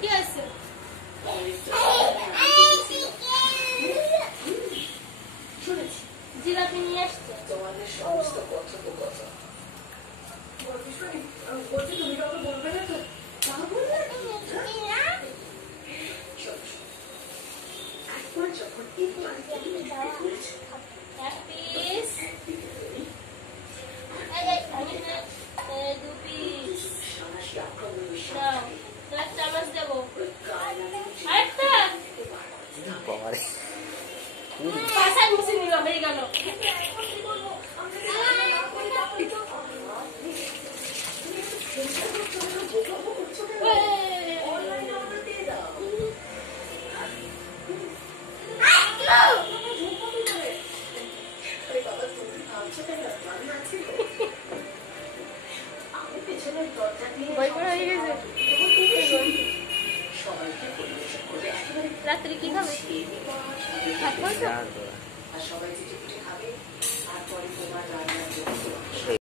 কি আছে জিলাপি নিয়ে আসছে তোমাদের সমস্ত কথোপকথন তুমি কাউকে বলবে না তো একবার যখন চামচ দেবো পাশায় মুছে নিলাম হয়ে গেল রাত্রে কি খাবে ভাত খাবে